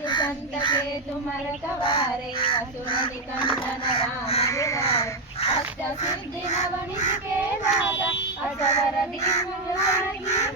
संत के तुमर कवारे असुर कंदन राम दुलारे अष्ट सिद्धि नवनिध के दाता असवर दीन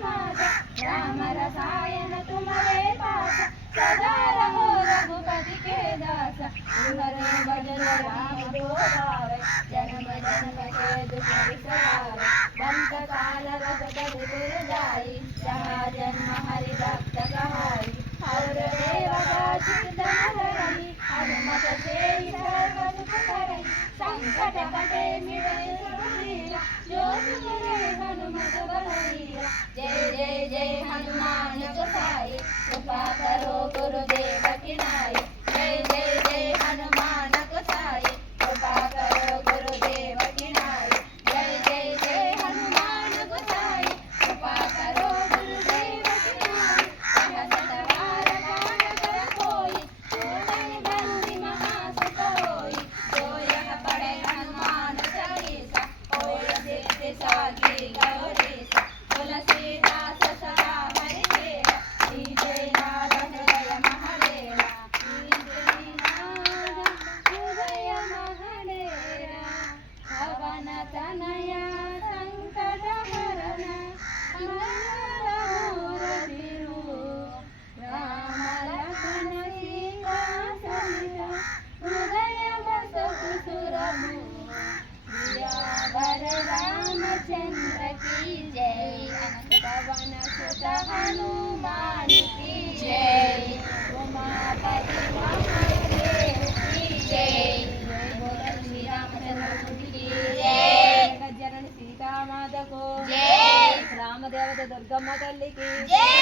माता राम रसायन तुम्हारे पास सदा रहो रघुपति के दास तुम्हारे भजन राम को भावे जन्म जन्म के दुख बिसरावे दंत काल रघुपति पुर जाई जहाँ जन्म हरि भक्त कहाई और देवता चिंतन हरि हनुमत से सर्व सुख करई संकट कटे मिटे सुखीरा जो सुमरे हनुमत बलवीरा जय जय जय हनुमान गोसाई कृपा करो गुरुदेव की नाई जय जय जय हनुमान गोसाई कृपा करो गुरुदेव की नाई जय जय जय हनुमान गोसाई कृपा करो गुरुदेव की नाई सहस सवार कौन कर कोई पूर्ण बंदी महासुख होई जो यह पढ़े हनुमान चालीसा होय सिद्धि साखी गौरीसा तुलसीदास सदा हरि तेरा जय नाद हृदय महडेरा जय नाद हृदय महडेरा पवन तनया संकट हरण मंगल राम लखन सीता सहित हृदय बस सुरभु सियावर रामचंद्र की जय पवन सुत हनुमान की जय उमापति महादेव की जय जय बोलो श्री रामचंद्र की जय जननी सीता माता को जय राम देवता दुर्गम्मा तल्ली की जय।